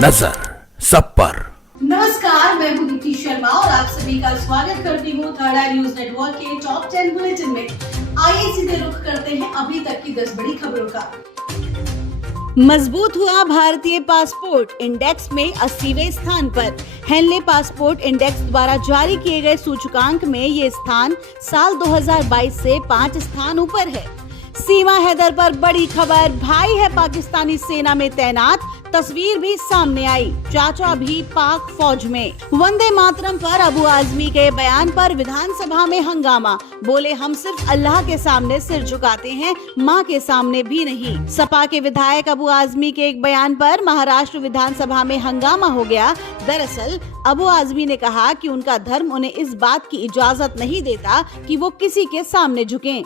नजर सब पर। नमस्कार, मैं हूं दीप्ति शर्मा और आप सभी का स्वागत करती हूं थर्ड आई न्यूज नेटवर्क के टॉप 10 बुलेटिन में। आइए सीधे रुख करते हैं अभी तक की 10 बड़ी खबरों का। मजबूत हुआ भारतीय पासपोर्ट, इंडेक्स में 80वें स्थान पर। हेनले पासपोर्ट इंडेक्स द्वारा जारी किए गए सूचकांक में ये स्थान साल 2022 से 5 स्थान ऊपर है। सीमा हैदर पर बड़ी खबर, भाई है पाकिस्तानी सेना में तैनात, तस्वीर भी सामने आई, चाचा भी पाक फौज में। वंदे मातरम पर अबू आजमी के बयान पर विधानसभा में हंगामा, बोले हम सिर्फ अल्लाह के सामने सिर झुकाते हैं, मां के सामने भी नहीं। सपा के विधायक अबू आजमी के एक बयान पर महाराष्ट्र विधानसभा में हंगामा हो गया। दरअसल अबू आजमी ने कहा कि उनका धर्म उन्हें इस बात की इजाजत नहीं देता कि वो किसी के सामने झुकें।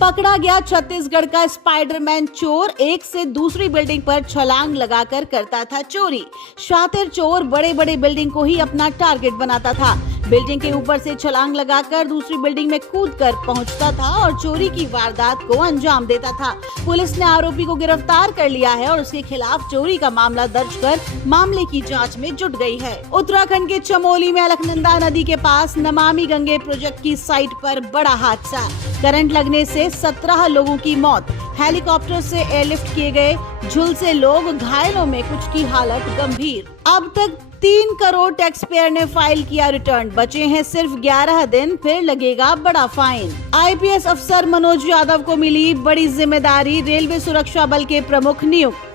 पकड़ा गया छत्तीसगढ़ का स्पाइडरमैन चोर, एक से दूसरी बिल्डिंग पर छलांग लगाकर करता था चोरी। शातिर चोर बड़े बड़े बिल्डिंग को ही अपना टारगेट बनाता था। बिल्डिंग के ऊपर से छलांग लगाकर दूसरी बिल्डिंग में कूदकर पहुंचता था और चोरी की वारदात को अंजाम देता था। पुलिस ने आरोपी को गिरफ्तार कर लिया है और उसके खिलाफ चोरी का मामला दर्ज कर मामले की जांच में जुट गई है। उत्तराखंड के चमोली में अलकनंदा नदी के पास नमामि गंगे प्रोजेक्ट की साइट पर बड़ा हादसा, करंट लगने से 17 लोगों की मौत। हेलीकॉप्टर से एयरलिफ्ट किए गए झुलसे लोग, घायलों में कुछ की हालत गंभीर। अब तक 3 करोड़ टैक्स पेयर ने फाइल किया रिटर्न, बचे हैं सिर्फ 11 दिन, फिर लगेगा बड़ा फाइन। आईपीएस अफसर मनोज यादव को मिली बड़ी जिम्मेदारी, रेलवे सुरक्षा बल के प्रमुख नियुक्त।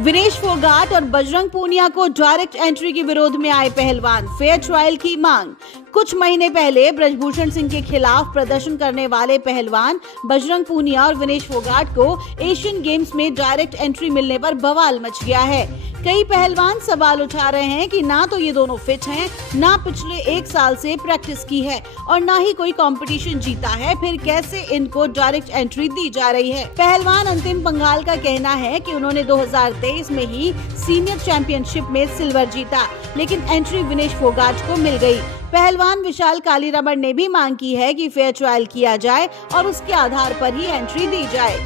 विनेश फोगाट और बजरंग पूनिया को डायरेक्ट एंट्री के विरोध में आए पहलवान, फेयर ट्रायल की मांग। कुछ महीने पहले ब्रजभूषण सिंह के खिलाफ प्रदर्शन करने वाले पहलवान बजरंग पूनिया और विनेश फोगाट को एशियन गेम्स में डायरेक्ट एंट्री मिलने पर बवाल मच गया है। कई पहलवान सवाल उठा रहे हैं कि ना तो ये दोनों फिट हैं, ना पिछले 1 साल से प्रैक्टिस की है और ना ही कोई कंपटीशन जीता है, फिर कैसे इनको डायरेक्ट एंट्री दी जा रही है। पहलवान अंतिम पंघाल का कहना है कि उन्होंने 2023 में ही सीनियर चैंपियनशिप में सिल्वर जीता, लेकिन एंट्री विनेश फोगाट को मिल गई। पहलवान विशाल कालीरमण ने भी मांग की है कि फेयर ट्रायल किया जाए और उसके आधार पर ही एंट्री दी जाए।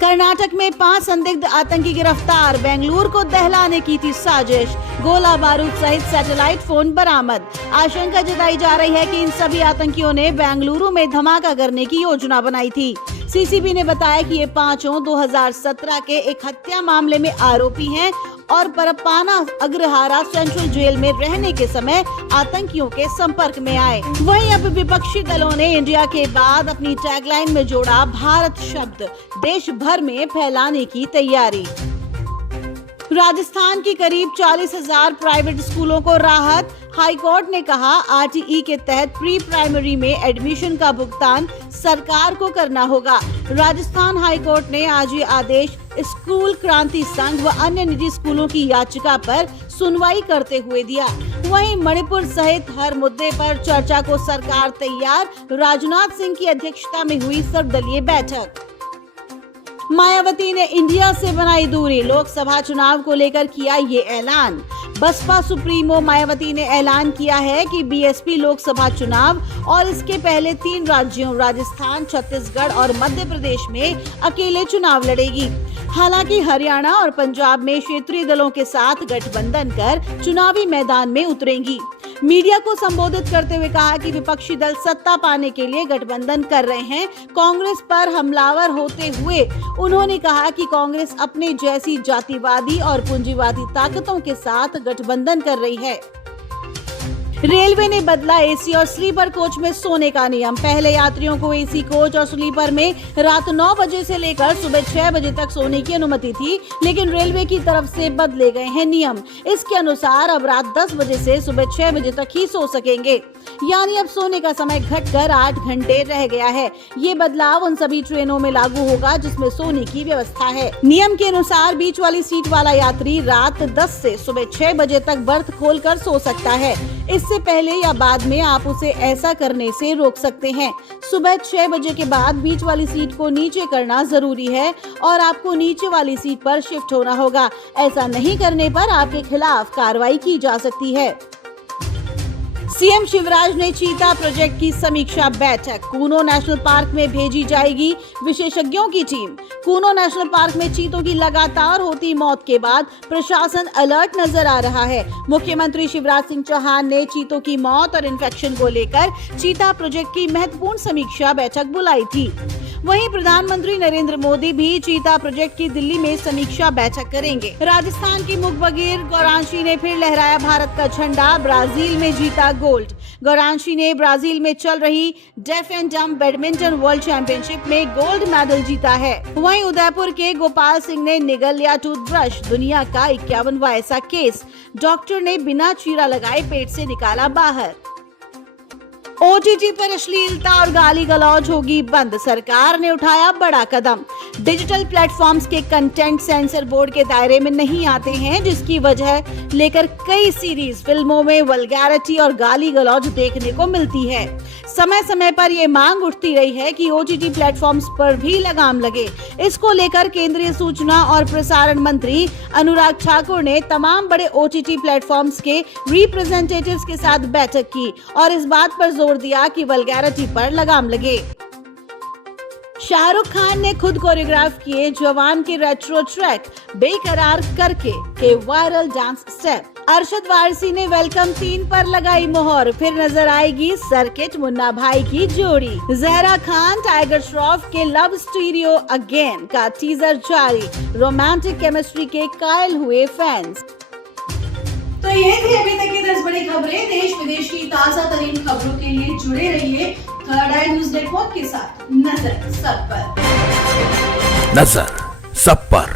कर्नाटक में 5 संदिग्ध आतंकी गिरफ्तार, बेंगलुरु को दहलाने की थी साजिश, गोला बारूद सहित सैटेलाइट फोन बरामद। आशंका जताई जा रही है कि इन सभी आतंकियों ने बेंगलुरु में धमाका करने की योजना बनाई थी। सीसीबी ने बताया कि ये पांचों 2017 के एक हत्या मामले में आरोपी हैं और परप्पाना अग्रहारा सेंट्रल जेल में रहने के समय आतंकियों के संपर्क में आए। वहीं अब विपक्षी दलों ने इंडिया के बाद अपनी टैगलाइन में जोड़ा भारत शब्द, देश भर में फैलाने की तैयारी। राजस्थान की करीब 40,000 प्राइवेट स्कूलों को राहत, हाईकोर्ट ने कहा आरटीई के तहत प्री प्राइमरी में एडमिशन का भुगतान सरकार को करना होगा। राजस्थान हाईकोर्ट ने आज ये आदेश स्कूल क्रांति संघ व अन्य निजी स्कूलों की याचिका पर सुनवाई करते हुए दिया। वहीं मणिपुर सहित हर मुद्दे पर चर्चा को सरकार तैयार, राजनाथ सिंह की अध्यक्षता में हुई सर्वदलीय बैठक। मायावती ने इंडिया से बनाई दूरी, लोकसभा चुनाव को लेकर किया ये ऐलान। बसपा सुप्रीमो मायावती ने ऐलान किया है कि बीएसपी लोकसभा चुनाव और इसके पहले 3 राज्यों राजस्थान, छत्तीसगढ़ और मध्य प्रदेश में अकेले चुनाव लड़ेगी। हालांकि हरियाणा और पंजाब में क्षेत्रीय दलों के साथ गठबंधन कर चुनावी मैदान में उतरेंगी। मीडिया को संबोधित करते हुए कहा कि विपक्षी दल सत्ता पाने के लिए गठबंधन कर रहे हैं, कांग्रेस पर हमलावर होते हुए उन्होंने कहा कि कांग्रेस अपने जैसी जातिवादी और पूंजीवादी ताकतों के साथ गठबंधन कर रही है। रेलवे ने बदला एसी और स्लीपर कोच में सोने का नियम। पहले यात्रियों को एसी कोच और स्लीपर में रात 9 बजे से लेकर सुबह 6 बजे तक सोने की अनुमति थी, लेकिन रेलवे की तरफ से बदले गए हैं नियम। इसके अनुसार अब रात 10 बजे से सुबह 6 बजे तक ही सो सकेंगे, यानी अब सोने का समय घटकर 8 घंटे रह गया है। ये बदलाव उन सभी ट्रेनों में लागू होगा जिसमें सोने की व्यवस्था है। नियम के अनुसार बीच वाली सीट वाला यात्री रात 10 से सुबह 6 बजे तक बर्थ खोलकर सो सकता है। इससे पहले या बाद में आप उसे ऐसा करने से रोक सकते हैं। सुबह 6 बजे के बाद बीच वाली सीट को नीचे करना जरूरी है और आपको नीचे वाली सीट पर शिफ्ट होना होगा। ऐसा नहीं करने पर आपके खिलाफ कार्रवाई की जा सकती है। सीएम शिवराज ने चीता प्रोजेक्ट की समीक्षा बैठक। कूनो नेशनल पार्क में भेजी जाएगी विशेषज्ञों की टीम। कूनो नेशनल पार्क में चीतों की लगातार होती मौत के बाद प्रशासन अलर्ट नजर आ रहा है। मुख्यमंत्री शिवराज सिंह चौहान ने चीतों की मौत और इन्फेक्शन को लेकर चीता प्रोजेक्ट की महत्वपूर्ण समीक्षा बैठक बुलाई थी। वहीं प्रधानमंत्री नरेंद्र मोदी भी चीता प्रोजेक्ट की दिल्ली में समीक्षा बैठक करेंगे। राजस्थान की मुखबिर गौरांशी ने फिर लहराया भारत का झंडा, ब्राजील में जीता गोल्ड। गौरांशी ने ब्राजील में चल रही डेफ एंड डम बैडमिंटन वर्ल्ड चैंपियनशिप में गोल्ड मेडल जीता है। वहीं उदयपुर के गोपाल सिंह ने निगल लिया टूथब्रश। दुनिया का 51वां ऐसा केस, डॉक्टर ने बिना चीरा लगाए पेट से निकाला बाहर। ओटीटी पर अश्लीलता और गाली गलौज होगी बंद, सरकार ने उठाया बड़ा कदम। डिजिटल प्लेटफॉर्म्स के कंटेंट सेंसर बोर्ड के दायरे में नहीं आते हैं, जिसकी वजह लेकर कई सीरीज फिल्मों में वल्गैरिटी और गाली गलौज देखने को मिलती है। समय समय पर ये मांग उठती रही है कि ओटीटी प्लेटफॉर्म्स पर भी लगाम लगे। इसको लेकर केंद्रीय सूचना और प्रसारण मंत्री अनुराग ठाकुर ने तमाम बड़े ओटीटी प्लेटफॉर्म्स के रिप्रेजेंटेटिव्स के साथ बैठक की और इस बात पर जोर दिया कि वल्गैरिटी पर लगाम लगे। शाहरुख खान ने खुद कोरियोग्राफ किए जवान के रेट्रो ट्रैक बेकरार करके के viral dance step. Arshad Warsi ने वेलकम 3 पर लगाई मोहर। फिर नजर आएगी सर्किट मुन्ना भाई की जोड़ी। जहरा खान टाइगर श्रॉफ के लव स्टीरियो अगेन का टीजर जारी। रोमांटिक केमिस्ट्री के कायल हुए फैंस। तो ये थी अभी तक की 10 बड़ी खबरें। देश विदेश की ताजा तरीन खबरों के लिए जुड़े रहिए थर्ड आई न्यूज नेटवर्क के साथ। नजर सब पर। नजर सब पर।